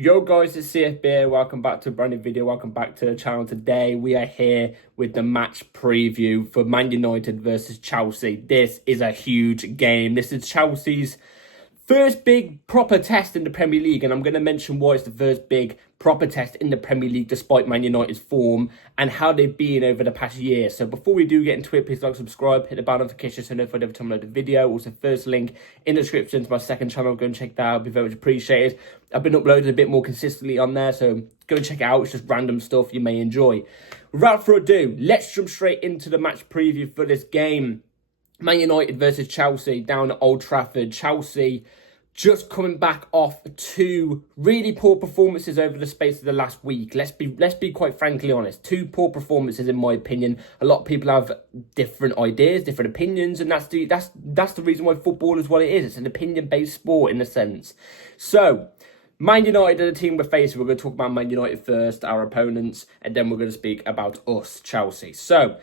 Yo guys, it's CFB. Welcome back to a brand new video. Welcome back to the channel. Today we are here with the match preview for Man United versus Chelsea. This is a huge game. This is Chelsea's first big proper test in the Premier League, and I'm going to mention why it's the first big proper test in the Premier League despite Man United's form and how they've been over the past year. So before we do get into it, please like, subscribe, hit the bell notification so notified every time I load a video. Also, first link in the description to my second channel. Go and check that out. It'd be very much appreciated. I've been uploading a bit more consistently on there, so go and check it out. It's just random stuff you may enjoy. Without further ado, let's jump straight into the match preview for this game. Man United versus Chelsea down at Old Trafford. Chelsea just coming back off two really poor performances over the space of the last week. Let's be quite frankly honest. Two poor performances in my opinion. A lot of people have different ideas, different opinions, and that's the reason why football is what it is. It's an opinion-based sport in a sense. So Man United are the team we're facing. We're going to talk about Man United first, our opponents, and then we're going to speak about us, Chelsea. So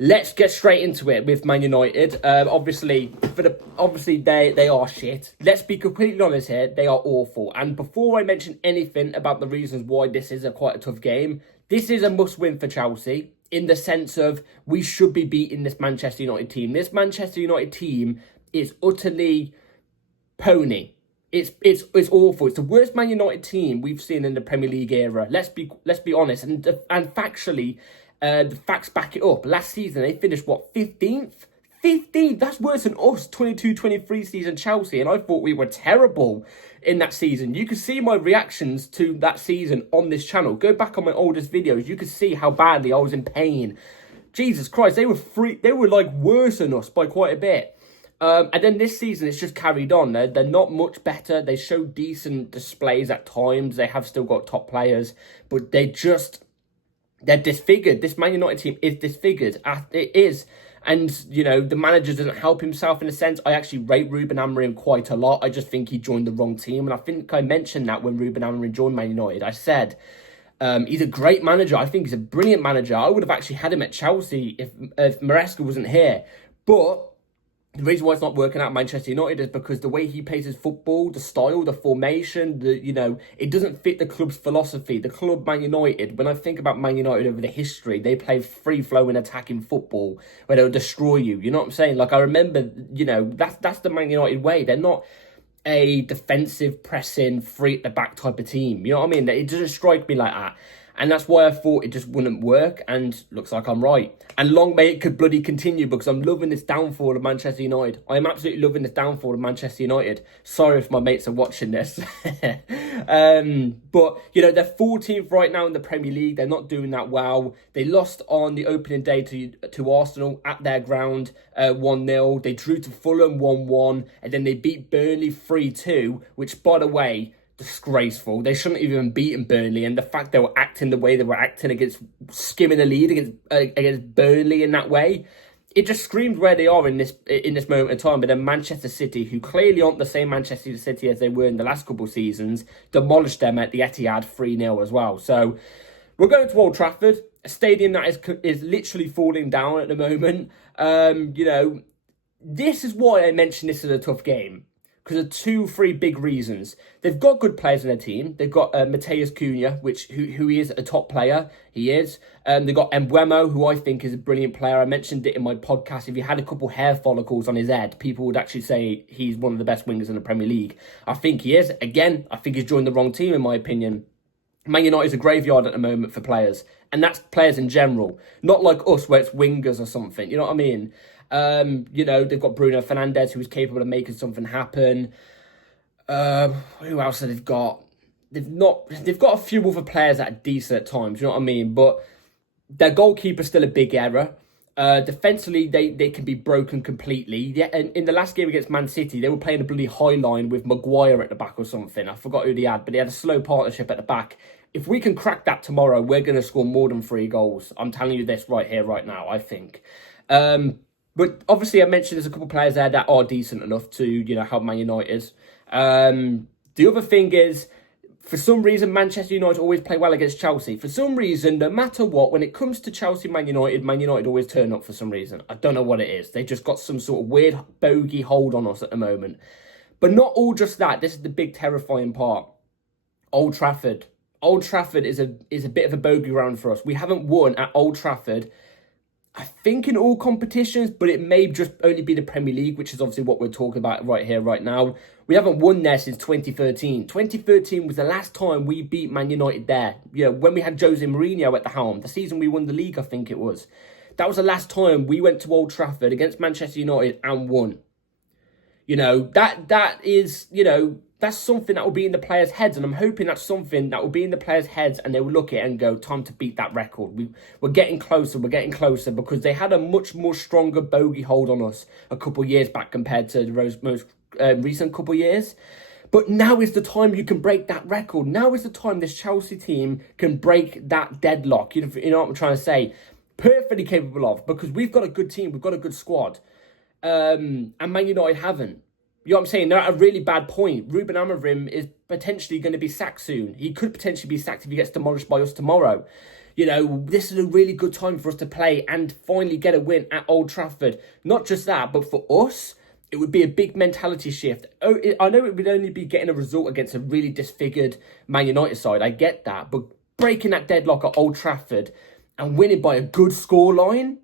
let's get straight into it with Man United. Obviously they are shit. Let's be completely honest here. They are awful. And before I mention anything about the reasons why this is quite a tough game, this is a must-win for Chelsea in the sense of we should be beating this Manchester United team. This Manchester United team is utterly pony. It's awful. It's the worst Man United team we've seen in the Premier League era. Let's be honest. And factually, the facts back it up. Last season, they finished, what, 15th? 15th! That's worse than us, 22-23 season Chelsea. And I thought we were terrible in that season. You could see my reactions to that season on this channel. Go back on my oldest videos. You could see how badly I was in pain. Jesus Christ, they were like worse than us by quite a bit. And then this season, it's just carried on. They're not much better. They show decent displays at times. They have still got top players. But they're disfigured. This Man United team is disfigured. It is. And, you know, the manager doesn't help himself in a sense. I actually rate Ruben Amorim quite a lot. I just think he joined the wrong team. And I think I mentioned that when Ruben Amorim joined Man United. I said, he's a great manager. I think he's a brilliant manager. I would have actually had him at Chelsea if Maresca wasn't here. But the reason why it's not working out at Manchester United is because the way he plays his football, the style, the formation, it doesn't fit the club's philosophy. The club Man United, when I think about Man United over the history, they play free-flowing attacking football where they'll destroy you. You know what I'm saying? Like, I remember, that's the Man United way. They're not a defensive, pressing, free-at-the-back type of team. You know what I mean? It doesn't strike me like that. And that's why I thought it just wouldn't work, and looks like I'm right. And long may it could bloody continue, because I'm loving this downfall of Manchester United. I am absolutely loving this downfall of Manchester United. Sorry if my mates are watching this. But, they're 14th right now in the Premier League. They're not doing that well. They lost on the opening day to Arsenal at their ground, 1-0. They drew to Fulham 1-1, and then they beat Burnley 3-2, which, by the way, disgraceful. They shouldn't have even beaten Burnley, and the fact they were acting the way they were acting against skimming a lead against Burnley in that way, it just screams where they are in this moment of time. But then Manchester City, who clearly aren't the same Manchester City as they were in the last couple of seasons, demolished them at the Etihad 3-0 as well. So we're going to Old Trafford, a stadium that is literally falling down at the moment. This is why I mentioned this as a tough game. Because of three big reasons. They've got good players in their team. They've got Mateus Cunha, who is a top player. He is. They've got Mbeumo, who I think is a brilliant player. I mentioned it in my podcast. If he had a couple hair follicles on his head, people would actually say he's one of the best wingers in the Premier League. I think he is. Again, I think he's joined the wrong team, in my opinion. Man United is a graveyard at the moment for players. And that's players in general. Not like us, where it's wingers or something. You know what I mean? They've got Bruno Fernandes, who is capable of making something happen. Who else have they got? They've got a few other players that are decent at times, you know what I mean? But their goalkeeper's still a big error. Defensively, they can be broken completely. Yeah, and in the last game against Man City, they were playing a bloody high line with Maguire at the back or something. I forgot who they had, but they had a slow partnership at the back. If we can crack that tomorrow, we're going to score more than 3 goals. I'm telling you this right here, right now, I think. But obviously, I mentioned there's a couple of players there that are decent enough to, help Man United. The other thing is, for some reason, Manchester United always play well against Chelsea. For some reason, no matter what, when it comes to Chelsea, Man United always turn up for some reason. I don't know what it is. They just got some sort of weird bogey hold on us at the moment. But not all just that. This is the big terrifying part. Old Trafford. Old Trafford is a bit of a bogey ground for us. We haven't won at Old Trafford, I think, in all competitions, but it may just only be the Premier League, which is obviously what we're talking about right here, right now. We haven't won there since 2013. 2013 was the last time we beat Man United there. You know, when we had Jose Mourinho at the helm, the season we won the league, I think it was. That was the last time we went to Old Trafford against Manchester United and won. You know, that is, you know, that's something that will be in the players' heads, and I'm hoping that's something that will be in the players' heads, and they will look at it and go, time to beat that record. We're getting closer, because they had a much more stronger bogey hold on us a couple of years back compared to the most recent couple of years. But now is the time you can break that record. Now is the time this Chelsea team can break that deadlock. You know what I'm trying to say? Perfectly capable of, because we've got a good team, we've got a good squad. And Man United haven't. You know what I'm saying? They're at a really bad point. Ruben Amorim is potentially going to be sacked soon. He could potentially be sacked if he gets demolished by us tomorrow. You know, this is a really good time for us to play and finally get a win at Old Trafford. Not just that, but for us, it would be a big mentality shift. I know it would only be getting a result against a really disfigured Man United side. I get that. But breaking that deadlock at Old Trafford and winning by a good scoreline,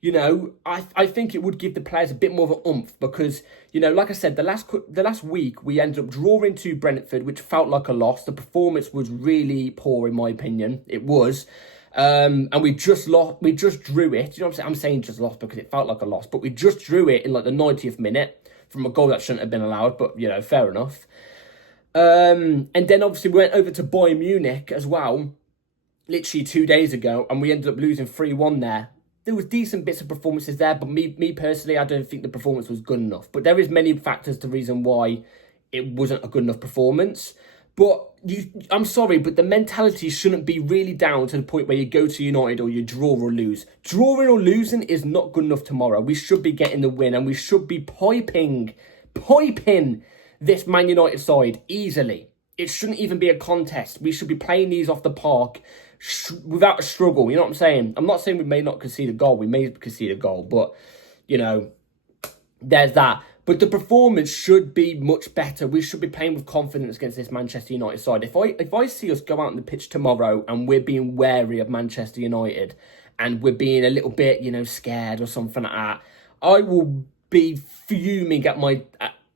you know, I think it would give the players a bit more of an oomph because, you know, like I said, the last week we ended up drawing to Brentford, which felt like a loss. The performance was really poor, in my opinion. It was. And we just lost. We just drew it. You know what I'm saying? I'm saying just lost because it felt like a loss. But we just drew it in like the 90th minute from a goal that shouldn't have been allowed. But, you know, fair enough. And then obviously we went over to Bayern Munich as well, literally 2 days ago. And we ended up losing 3-1 there. There was decent bits of performances there, but me personally, I don't think the performance was good enough. But there is many factors to reason why it wasn't a good enough performance. But I'm sorry, but the mentality shouldn't be really down to the point where you go to United or you draw or lose. Drawing or losing is not good enough tomorrow. We should be getting the win, and we should be piping this Man United side easily. It shouldn't even be a contest. We should be playing these off the park without a struggle. You know what I'm saying? I'm not saying we may not concede a goal. We may concede a goal, but, you know, there's that. But the performance should be much better. We should be playing with confidence against this Manchester United side. If I see us go out on the pitch tomorrow and we're being wary of Manchester United and we're being a little bit, you know, scared or something like that, I will be fuming at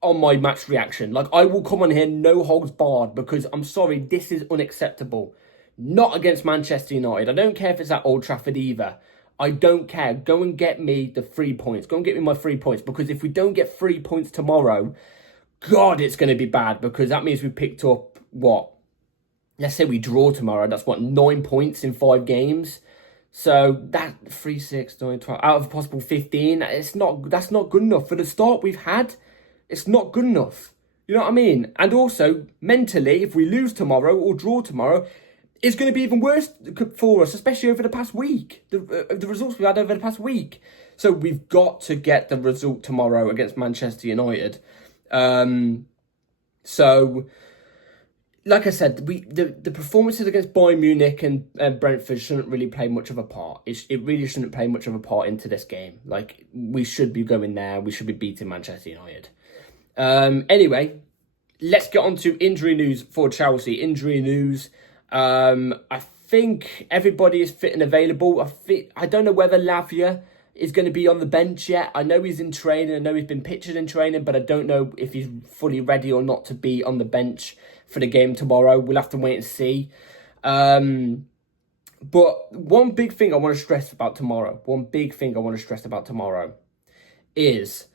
on my match reaction. Like, I will come on here no holds barred because I'm sorry, this is unacceptable. Not against Manchester United. I don't care if it's at Old Trafford either. I don't care. Go and get me the 3 points. Go and get me my 3 points. Because if we don't get 3 points tomorrow, God, it's going to be bad. Because that means we picked up, what? Let's say we draw tomorrow. That's, what, 9 points in 5 games? So, that 3, 6, 9, 12, out of a possible 15, that's not good enough. For the start we've had, it's not good enough. You know what I mean? And also, mentally, if we lose tomorrow or draw tomorrow, it's going to be even worse for us, especially over the past week. The results we've had over the past week. So we've got to get the result tomorrow against Manchester United. So, like I said, the performances against Bayern Munich and Brentford shouldn't really play much of a part. It really shouldn't play much of a part into this game. Like, we should be going there. We should be beating Manchester United. Anyway, let's get on to injury news for Chelsea. Injury news. I think everybody is fit and available. I don't know whether Lavia is going to be on the bench yet. I know he's in training. I know he's been pictured in training, but I don't know if he's fully ready or not to be on the bench for the game tomorrow. We'll have to wait and see. But one big thing I want to stress about tomorrow, is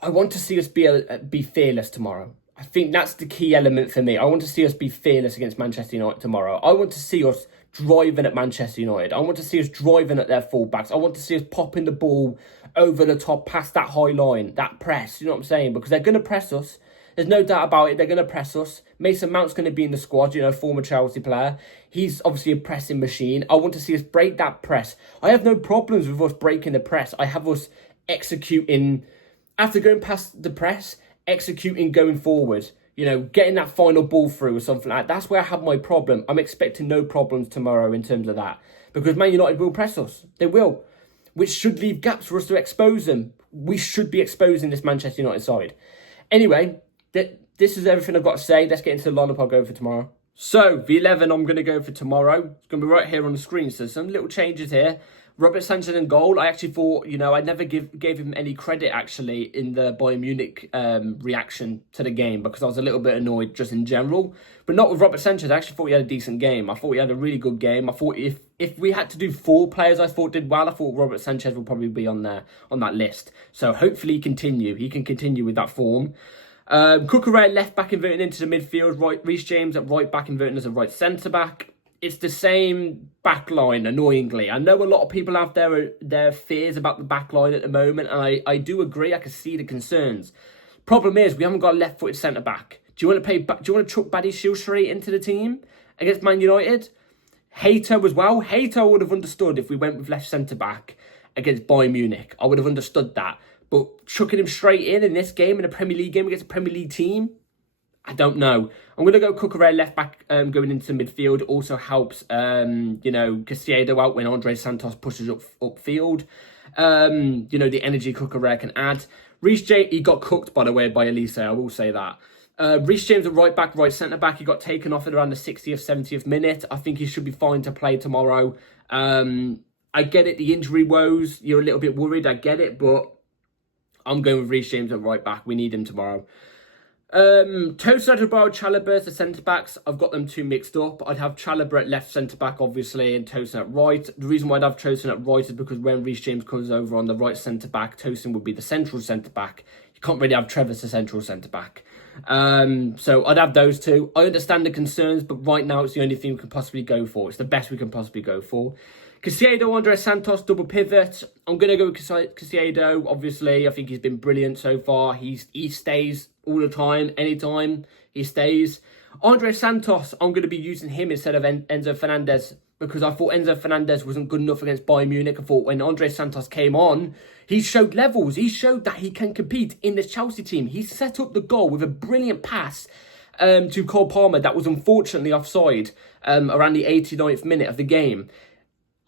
I want to see us be fearless tomorrow. I think that's the key element for me. I want to see us be fearless against Manchester United tomorrow. I want to see us driving at Manchester United. I want to see us driving at their fullbacks. I want to see us popping the ball over the top past that high line, that press. You know what I'm saying? Because they're going to press us. There's no doubt about it. They're going to press us. Mason Mount's going to be in the squad, you know, former Chelsea player. He's obviously a pressing machine. I want to see us break that press. I have no problems with us breaking the press. I have us executing, after going past the press, executing going forward, you know, getting that final ball through or something like that. That's where I have my problem. I'm expecting no problems tomorrow in terms of that. Because Man United will press us. They will. Which should leave gaps for us to expose them. We should be exposing this Manchester United side. Anyway, this is everything I've got to say. Let's get into the lineup I'll go for tomorrow. So, the 11 I'm going to go for tomorrow. It's going to be right here on the screen. So, some little changes here. Robert Sanchez in goal. I actually thought, I never gave him any credit, actually, in the Bayern Munich reaction to the game because I was a little bit annoyed just in general. But not with Robert Sanchez. I actually thought he had a decent game. I thought he had a really good game. I thought if we had to do 4 players I thought did well, I thought Robert Sanchez will probably be on there, on that list. So, hopefully he can continue with that form. Cucurella left back inverting into the midfield. Reece James at right back inverting as a right centre back. It's the same back line, annoyingly. I know a lot of people have their fears about the back line at the moment, and I do agree. I can see the concerns. Problem is, we haven't got a left-footed centre back. Do you want to chuck Badiashile straight into the team against Man United? Hato as well. Hato would have understood if we went with left centre back against Bayern Munich. I would have understood that. But chucking him straight in this game, in a Premier League game against a Premier League team, I don't know. I'm going to go Cucurella left back going into midfield. Also helps, Caicedo out when Andre Santos pushes upfield. The energy Cucurella can add. Reece James, he got cooked, by the way, by Elise. I will say that. Reece James at right back, right centre back. He got taken off at around the 60th, 70th minute. I think he should be fine to play tomorrow. I get it, the injury woes. You're a little bit worried. I get it, but I'm going with Reece James at right back. We need him tomorrow. Tosin Adebayo, Chalobah, the centre-backs, I've got them two mixed up. I'd have Chalobah at left centre-back, obviously, and Tosin at right. The reason why I'd have Tosin at right is because when Reece James comes over on the right centre-back, Tosin would be the central centre-back. You can't really have Trevor as the central centre-back. So I'd have those two. I understand the concerns, but right now it's the only thing we can possibly go for. It's the best we can possibly go for. Caicedo, Andre Santos, double pivot. I'm going to go with Caicedo, obviously. I think he's been brilliant so far. He stays all the time, anytime he stays. Andre Santos, I'm going to be using him instead of Enzo Fernandez because I thought Enzo Fernandez wasn't good enough against Bayern Munich. I thought when Andre Santos came on, he showed levels. He showed that he can compete in this Chelsea team. He set up the goal with a brilliant pass to Cole Palmer that was unfortunately offside around the 89th minute of the game.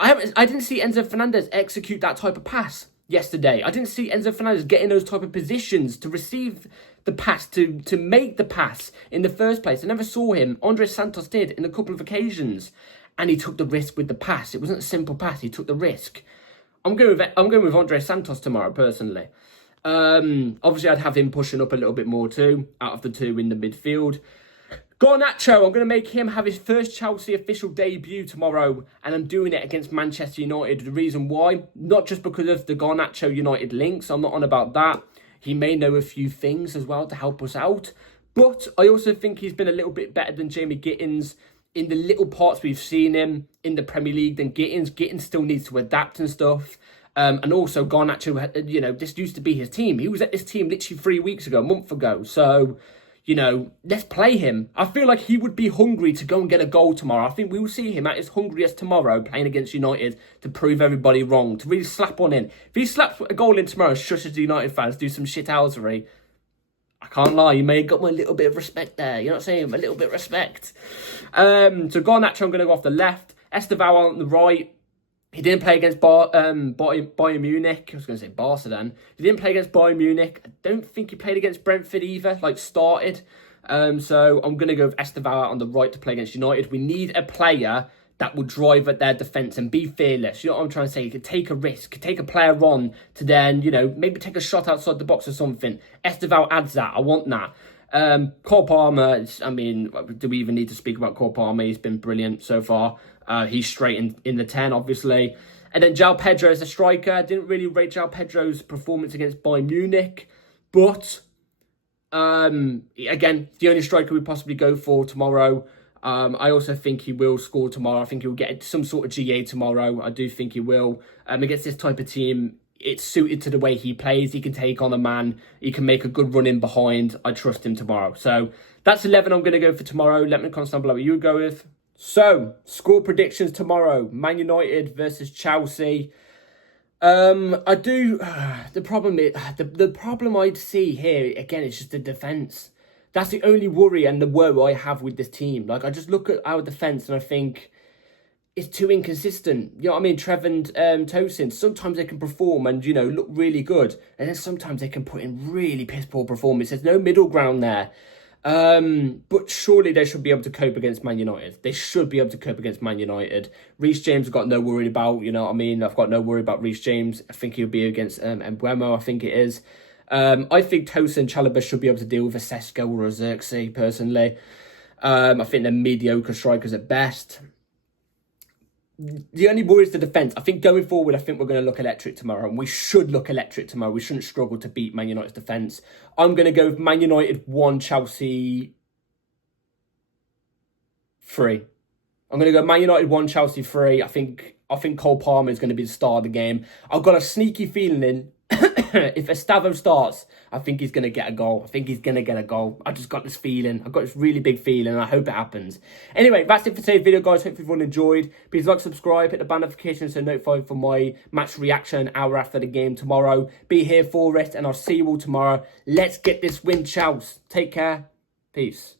I didn't see Enzo Fernandez execute that type of pass yesterday. I didn't see Enzo Fernandez get in those type of positions to receive the pass, to make the pass in the first place. I never saw him. Andre Santos did in a couple of occasions, and he took the risk with the pass. It wasn't a simple pass. He took the risk. I'm going with Andre Santos tomorrow, personally. Obviously, I'd have him pushing up a little bit more too, out of the two in the midfield. Garnacho, I'm going to make him have his first Chelsea official debut tomorrow, and I'm doing it against Manchester United. The reason why, not just because of the Garnacho United links, I'm not on about that. He may know a few things as well to help us out, but I also think he's been a little bit better than Jamie Gittins in the little parts we've seen him in the Premier League than Gittins. Gittins still needs to adapt and stuff. And also Garnacho, this used to be his team. He was at this team literally 3 weeks ago, a month ago. So, let's play him. I feel like he would be hungry to go and get a goal tomorrow. I think we will see him at his hungriest tomorrow playing against United to prove everybody wrong, to really slap one in. If he slaps a goal in tomorrow, shushes the United fans, do some shithousery, I can't lie, you may have got my little bit of respect there. You know what I'm saying? A little bit of respect. So Garnacho, I'm going to go off the left. Estevao on the right. He didn't play against Bayern Munich. I was going to say Barca then. He didn't play against Bayern Munich. I don't think he played against Brentford either, started. So I'm going to go with Estevao on the right to play against United. We need a player that will drive at their defence and be fearless. You know what I'm trying to say? You could take a risk, take a player on to then, maybe take a shot outside the box or something. Estevao adds that. I want that. Cole Palmer, do we even need to speak about Cole Palmer? He's been brilliant so far. He's straight in the 10, obviously. And then João Pedro as a striker. I didn't really rate João Pedro's performance against Bayern Munich. But, again, the only striker we possibly go for tomorrow. I also think he will score tomorrow. I think he'll get some sort of GA tomorrow. I do think he will. Against this type of team, it's suited to the way he plays. He can take on a man. He can make a good run in behind. I trust him tomorrow. So that's 11 I'm going to go for tomorrow. Let me comment down below what you would go with. So, score predictions tomorrow. Man United versus Chelsea. The problem I'd see here, again, is just the defence. That's the only worry and the worry I have with this team. I just look at our defence and I think it's too inconsistent. You know what I mean? Trevor and Tosin, sometimes they can perform and, look really good. And then sometimes they can put in really piss-poor performances. There's no middle ground there. But surely they should be able to cope against Man United. They should be able to cope against Man United. Reece James I've got no worry about, you know what I mean? I've got no worry about Reece James. I think he'll be against Embuemo, I think it is. I think Tosin and Chalobah should be able to deal with a Sesko or a Xerxes, personally. I think they're mediocre strikers at best. The only worry is the defence. I think going forward, I think we're going to look electric tomorrow. And we should look electric tomorrow. We shouldn't struggle to beat Man United's defence. I'm going to go with Man United 1, Chelsea 3. I'm going to go Man United 1, Chelsea 3. I think Cole Palmer is going to be the star of the game. I've got a sneaky feeling if Estavo starts, I think he's going to get a goal. I think he's going to get a goal. I just got this feeling. I've got this really big feeling, and I hope it happens. Anyway, that's it for today's video, guys. Hope everyone enjoyed. Please like, subscribe, hit the bell notification so notified for my match reaction an hour after the game tomorrow. Be here for it, and I'll see you all tomorrow. Let's get this win, Chelsea. Take care. Peace.